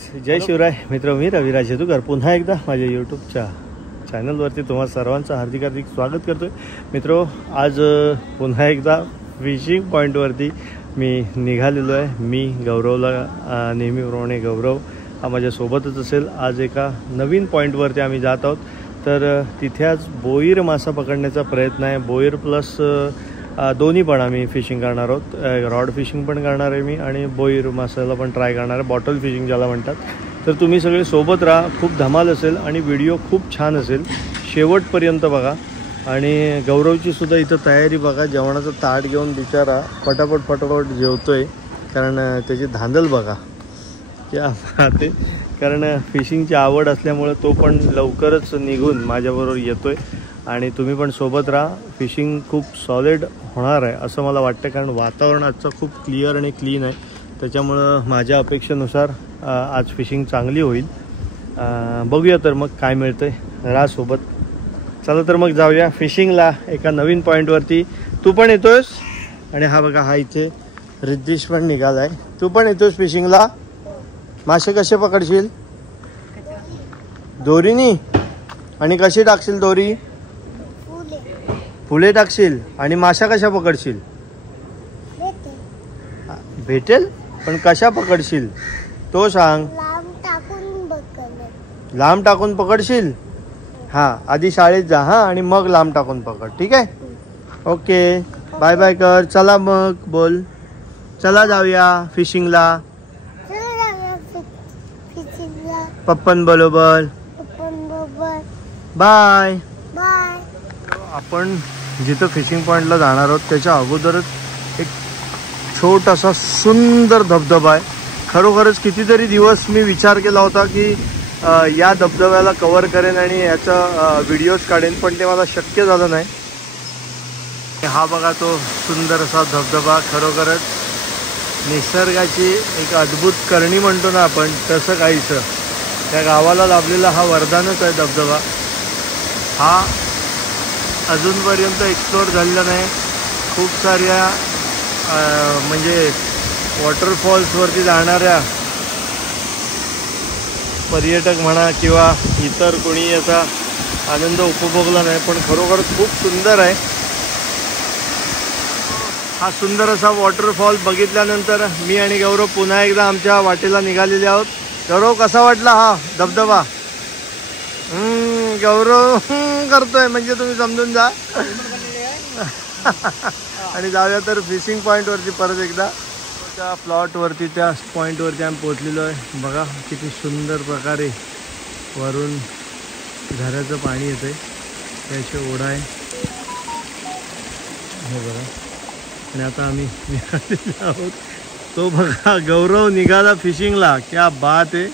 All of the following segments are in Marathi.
जय शिवराय मित्र, मी रविराज शेतुकर पुन्हा एकदा माझ्या यूट्यूबच्या चॅनलवरती तुम्हा सर्वांचं हार्दिक स्वागत करतो आहे. मित्रो, आज पुन्हा एकदा फिशिंग पॉईंटवरती मी निघालेलो आहे. मी गौरवला नेहमीप्रमाणे गौरव हा माझ्यासोबतच असेल. आज एका नवीन पॉईंटवरती आम्ही जात आहोत. तर तिथे आज बोईर मासा पकडण्याचा प्रयत्न आहे. बोईर प्लस दोन्ही पण आम्ही फिशिंग करणार आहोत. रॉड फिशिंग पण करणार आहे मी आणि बोईर मासाला पण ट्राय करणार आहे, बॉटल फिशिंग ज्याला म्हणतात. तर तुम्ही सगळे सोबत राहा, खूप धमाल असेल आणि व्हिडिओ खूप छान असेल. शेवटपर्यंत बघा. आणि गौरवची सुद्धा इथं तयारी बघा. जेवणाचं ताट घेऊन बिचारा फटाफट जेवतोय, कारण त्याची धांदल बघा क्या पाहते. कारण फिशिंगची आवड असल्यामुळे तो पण लवकरच निघून माझ्याबरोबर येतोय. आणि तुम्ही पण सोबत राहा. फिशिंग खूप सॉलिड होणार आहे असं मला वाटतं, कारण वातावरण आजचं खूप क्लिअर आणि क्लीन आहे. त्याच्यामुळं माझ्या अपेक्षेनुसार आज फिशिंग चांगली होईल. बघूया तर मग काय मिळतंय. राहा सोबत. चला तर मग जाऊया फिशिंगला एका नवीन पॉईंटवरती. तू पण येतोयस? आणि हा बघा, हा इथे रिद्धिश पण निघालाय. तू पण येतोयस फिशिंगला? मासे कसे पकडशील? दोरीनी? आणि कशी टाकशील दोरी? फुले टाकशील. आणि माशा कशा पकडशील? भेटेल, पण कशा पकडशील तो सांग. लांब टाकून पकडशील? हा, आधी शाळेत जा हा, आणि मग लांब टाकून पकड. ठीक आहे, ओके. बाय बाय कर. चला मग बोल. चला जाऊया फिशिंगला पप्पन बरोबर. बाय. आपण जिथं फिशिंग पॉईंटला जाणार आहोत त्याच्या अगोदरच एक छोटासा सुंदर धबधबा आहे. खरोखरच कितीतरी दिवस मी विचार केला होता की या धबधब्याला कव्हर करेन आणि याचा व्हिडिओज काढेन, पण ते मला शक्य झालं नाही. हा बघा तो सुंदर असा धबधबा. खरोखरच निसर्गाची एक अद्भुत करणी म्हणतो ना आपण, तसं काहीसं. त्या गावाला लाभलेला हा वरदानच आहे धबधबा. हा अजूनपर्यंत एक्सप्लोअर झालेला नाही. खूप साऱ्या म्हणजे वॉटरफॉल्सवरती जाणाऱ्या पर्यटक म्हणा किंवा इतर कोणी याचा आनंद उपभोगला नाही, पण खरोखर खूप सुंदर आहे. हा सुंदर असा वॉटरफॉल बघितल्यानंतर मी आणि गौरव पुन्हा एकदा आमच्या वाटेला निघालेले आहोत. गौरव, कसा वाटला हा धबधबा? गौरव करतोय म्हणजे तुम्ही समजून जा. आणि जाऊया तर फिशिंग पॉईंटवरती परत एकदा. त्या प्लॉटवरती, त्या पॉईंटवरती आम्ही पोहोचलेलो आहे. बघा किती सुंदर प्रकारे वरून झऱ्याचं पाणी येतंय. त्याचे ओढा आहे हे बघा. आणि आता आम्ही निघालेलो आहोत. तो बघा, गौरव निघाला फिशिंगला. क्या बात आहे.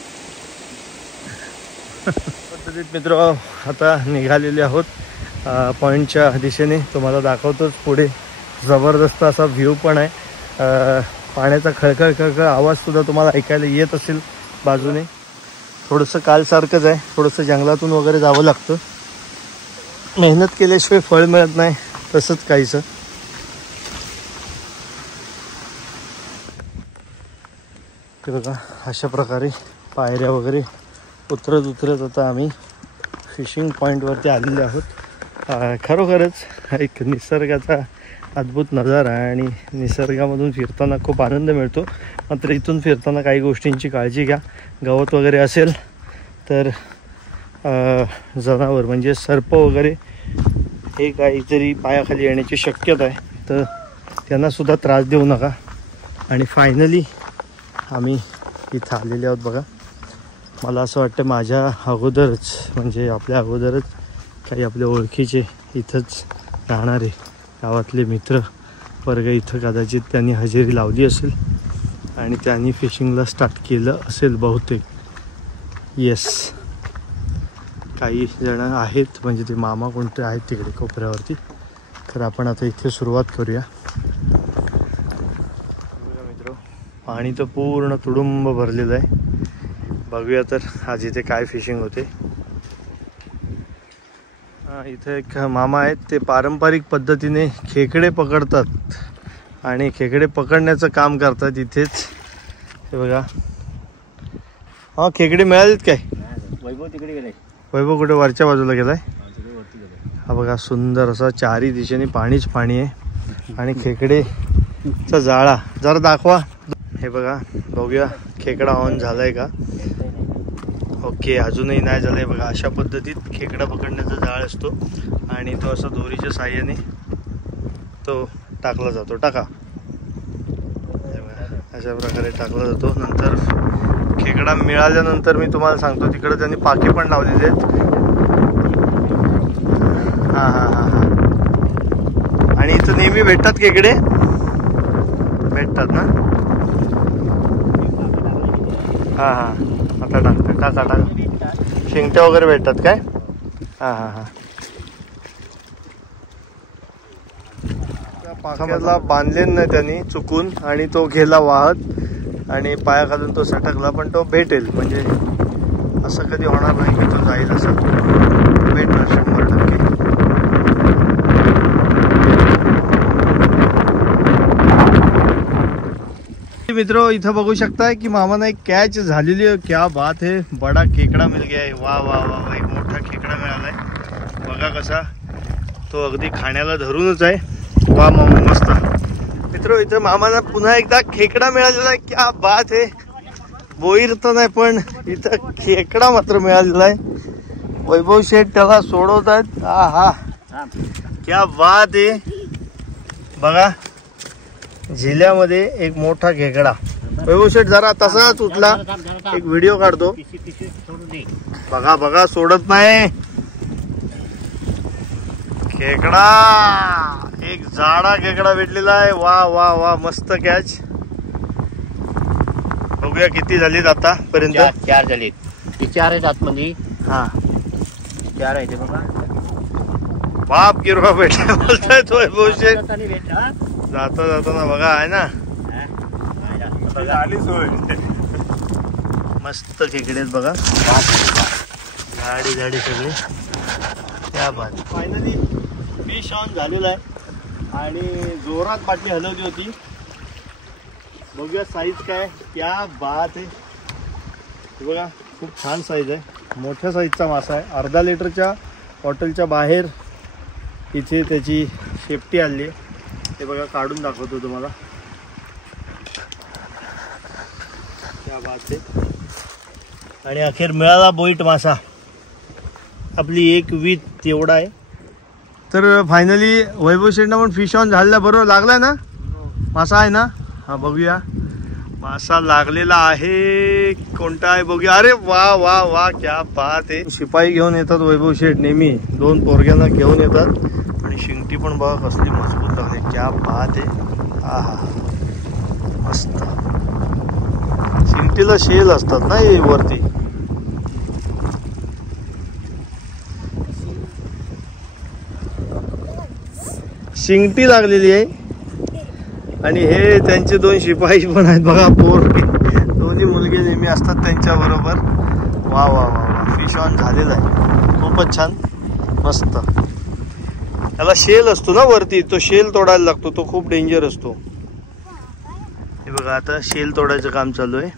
पद्धतीत मित्र आता निघालेले आहोत पॉईंटच्या दिशेने. तुम्हाला दाखवतोच पुढे. जबरदस्त असा व्ह्यू पण आहे. पाण्याचा खळखळ आवाजसुद्धा तुम्हाला ऐकायला येत असेल बाजूने. थोडंसं कालसारखंच आहे. थोडंसं जंगलातून वगैरे जावं लागतं. मेहनत केल्याशिवाय फळ मिळत नाही, तसंच काहीसं. ते बघा, अशा प्रकारे पायऱ्या वगैरे उतरत आता आम्ही फिशिंग पॉईंटवरती आलेले आहोत. खरोखरच एक निसर्गाचा अद्भुत नजारा आहे आणि निसर्गामधून फिरताना खूप आनंद मिळतो. मात्र इथून फिरताना काही गोष्टींची काळजी घ्या. गवत वगैरे असेल तर जनावर म्हणजे सर्प वगैरे हे काहीतरी पायाखाली येण्याची शक्यता आहे, तर त्यांनासुद्धा त्रास देऊ नका. आणि फायनली आम्ही इथं आलेले आहोत बघा. मला असं वाटतं माझ्या अगोदरच, म्हणजे आपल्या अगोदरच काही आपल्या ओळखीचे इथंच राहणारे गावातले मित्र वर्ग इथं कदाचित त्यांनी हजेरी लावली असेल आणि त्यांनी फिशिंगला स्टार्ट केलं असेल बहुतेक. येस, काही जण आहेत, म्हणजे ते मामा कोणते आहेत तिकडे कोपऱ्यावरती. तर आपण आता इथे सुरुवात करूया. मित्र, पाणी तर पूर्ण तुडुंब भरलेलं आहे. बघूया तर आज इथे काय फिशिंग होते. इथे एक मामा आहेत, ते पारंपरिक पद्धतीने खेकडे पकडतात आणि खेकडे पकडण्याचं काम करतात इथेच. हे बघा, हा खेकडे मिळालेत काय? वैभव तिकडे गेलाय. वैभव कुठे वरच्या बाजूला गेलाय? हा बघा सुंदर असा चारी दिशेने पाणीच पाणी आहे आणि खेकडेचा जाळा जरा दाखवा. हे बघा बघूया खेकडा ऑन झालाय का. ओके अजूनही नाही झालंय बघा. अशा पद्धतीत खेकडा पकडण्याचा जाळ असतो आणि तो असा दोरीच्या साह्याने तो टाकला जातो. टाका अशा प्रकारे टाकला जातो. नंतर खेकडा मिळाल्यानंतर मी तुम्हाला सांगतो तिकडे त्यांनी पाके पण लावलेले आहेत. हां हां हां हां आणि इथं नेहमी भेटतात खेकडे भेटतात ना. हां हां आता टाका टाका शिंगट्या वगैरे भेटतात काय? हां हां हां पाकामधला बांधले नाही त्यांनी चुकून आणि तो गेला वाहत आणि पायाखालून तो सटकला. पण तो भेटेल म्हणजे असं कधी होणार नाही की तो जाईल. असं भेटणार 100%. मित्रों इथं बघू शकताय की मामाना एक कॅच झालेली आहे. क्या बात है, बडा खेकडा मिल गया है. वा वा वा वा एक मोठा खेकडा मिळालाय. बघा कसा तो अगदी खाण्याला धरूनच आहे. वा मामा मस्त. मित्रों इथं मामाना पुन्हा एकदा खेकडा मिळालेला आहे. क्या बात है. बोईर तर नाही पण इथं खेकडा मात्र मिळालेला आहे. वैभव शेठ त्याला सोडवतात. हा हा क्या बात आहे. बघा झिल्यामध्ये एक मोठा खेकडा. वैभव शेठ जरा तसाच उठला एक व्हिडिओ काढतो. बघा बघा सोडत नाही खेकडा. एक जाडा खेकडा भेटलेला आहे. वा वा वा मस्त कॅच. बघूया किती झालीत आतापर्यंत. 4 झालीत. ती 4 आहेत आतमध्ये. हा 4 आहे ते बघा. बाप गिरवा भेटला बोलताय तो वैभव शेठ. जाता जाताना बघा आहे ना मस्त खेकडे बघा. झाडी झाडी सगळे. त्या बात फायनली फिश ऑन झालेला आहे आणि जोरात बाटली हलवली होती. बघूया साईज काय. क्या बात आहे. बघा खूप छान साईज आहे. मोठ्या साईजचा मासा आहे. अर्धा लिटरच्या बॉटलच्या बाहेर इथे त्याची शेपटी आली आहे. ते बघा काढून दाखवतो तुम्हाला. क्या बात आहे. आणि अखेर मिळाला बोईट मासा. आपली एक वीत एवढा आहे. तर फायनली वैभव शेठना पण फिश ऑन झालेला बरोबर लागलाय ना. मासा आहे ना. हा बघूया मासा लागलेला आहे. कोणता आहे बघूया. अरे वा वा वा क्या बात आहे. शिपाई घेऊन येतात वैभव शेठ नेहमी. 2 पोरग्यांना घेऊन येतात आणि शिंगटी पण बघा कसली मजबूत लागली. क्या बात आहे. हा हा मस्त. शिंगटीला शेल असतात ना हे वरती. शिंगटी लागलेली आहे आणि हे त्यांचे 2 शिपाई पण आहेत बघा. दोन्ही मुलगे नेहमी असतात त्यांच्या बरोबर. वा वा वा वा फिश ऑन झालेला आहे. खूपच छान मस्त. त्याला शेल असतो ना वरती. तो शेल तोडायला लागतो. तो खूप डेंजर असतो. हे बघा आता शेल तोडायचं काम चालू आहे.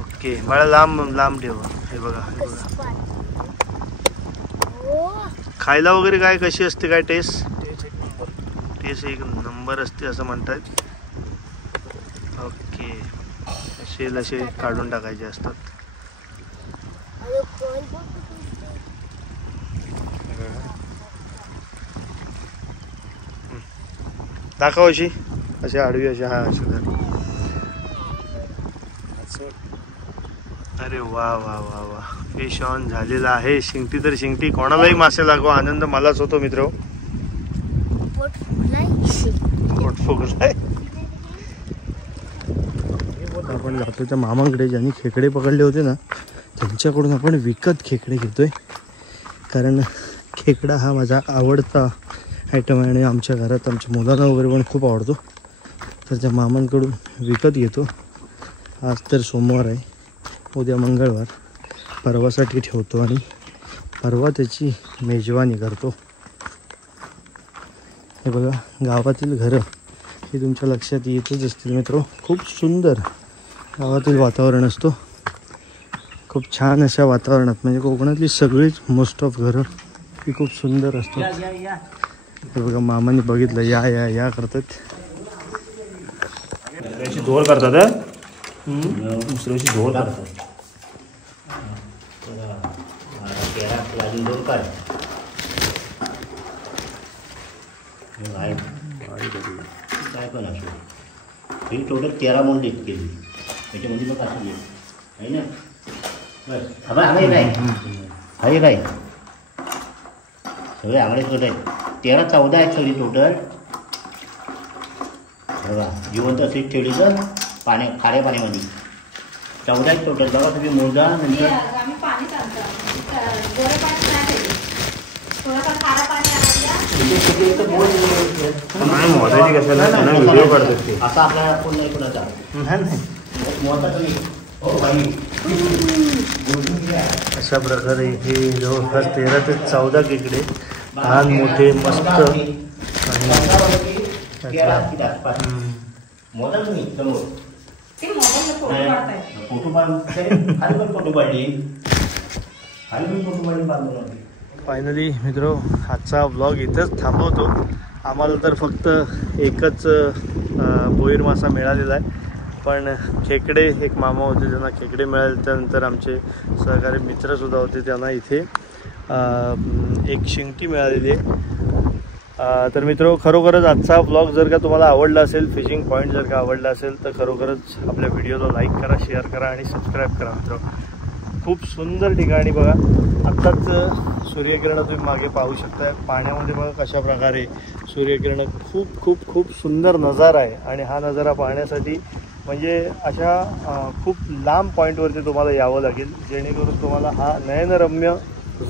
ओके मला लांब लांब ठेवा. हे बघा हे बघा खायला वगैरे काय कशी असते काय टेस्ट. टेस्ट एक नंबर असते असं म्हणतात. ओके शेल असे काढून टाकायचे असतात. दाखव अशी अशी आडवी अशी. हा अशी झाली. अरे वा वा वा वा फिश ऑन झालेला आहे. शिंगटी तर शिंगटी. कोणालाही मासे लागो आनंद मलाच होतो मित्र. आपण जातो त्या मामांकडे ज्यांनी खेकडे पकडले होते ना त्यांच्याकडून आपण विकत खेकडे घेतोय. कारण खेकडा हा माझा आवडता आयटम आहे आणि आमच्या घरात आमच्या मुलांना वगैरे पण खूप आवडतो. तर त्या मामांकडून विकत घेतो. आज तर सोमवार आहे. उद्या मंगळवार. परवासाठी ठेवतो आणि परवा त्याची मेजवानी करतो. हे बघा गावातील घरं ही तुमच्या लक्षात येतच असतील मित्रो. खूप सुंदर गावातील वातावरण असतो. खूप छान अशा वातावरणात म्हणजे कोकणातली सगळीच मोस्ट ऑफ घरं ही खूप सुंदर असतात. हे बघा मामाने बघितलं या या या करतात. दुसऱ्याची धोर करतात. दुसऱ्याची धोर करतात. काय पण असो ही टोटल 13 मोड लिफ्ट केली. त्याच्यामध्ये मग असं घे आहे ना. बस आंगडे काय सगळे आंगडे सोड आहेत. 13-14 आहेत सगळी टोटल. बघा जिवंत अशी ठेवली तर खाऱ्या पाण्यामध्ये 14 आहेत टोटल. बघा तुम्ही मोजा नंतर व्हिडिओ काढतात असा आपल्याला फोन नाही कोणाचा अशा प्रकारे हे जवळपास 13 ते 14 खेकडे लहान मोठे मस्त फायनली मित्रो आजचा व्लॉग इथंच थांबवतो. आम्हाला तर फक्त एकच बोईर मासा मिळालेला आहे. पण खेकडे एक मामा होते त्यांना खेकडे मिळाले. त्यानंतर आमचे सहकारी मित्रसुद्धा होते त्यांना इथे एक शिंगटी मिळालेली आहे. तर मित्रो खरोखरच आजचा व्लॉग जर का तुम्हाला आवडला असेल, फिशिंग पॉईंट जर का आवडला असेल तर खरोखरच आपल्या व्हिडिओला लाईक करा, शेअर करा आणि सबस्क्राईब करा. मित्रो खूप सुंदर ठिकाणी बघा आत्ताच सूर्यकिरण तुम्ही मागे पाहू शकता. पाण्यामध्ये बघा कशा प्रकारे सूर्यकिरण खूप खूप खूप सुंदर नजारा आहे. आणि हा नजारा पाहण्यासाठी म्हणजे अशा खूप लांब पॉईंटवरती तुम्हाला यावं लागेल जेणेकरून तुम्हाला हा नयनरम्य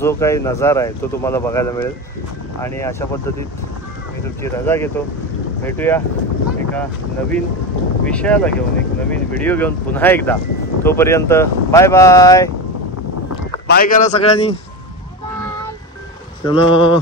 जो काही नजारा आहे तो तुम्हाला बघायला मिळेल. आणि अशा पद्धतीत मी तुमची रजा घेतो. भेटूया एका नवीन विषयाला घेऊन, एक नवीन व्हिडिओ घेऊन पुन्हा एकदा. तोपर्यंत बाय बाय. बाय करा सगळ्यांनी. चलो.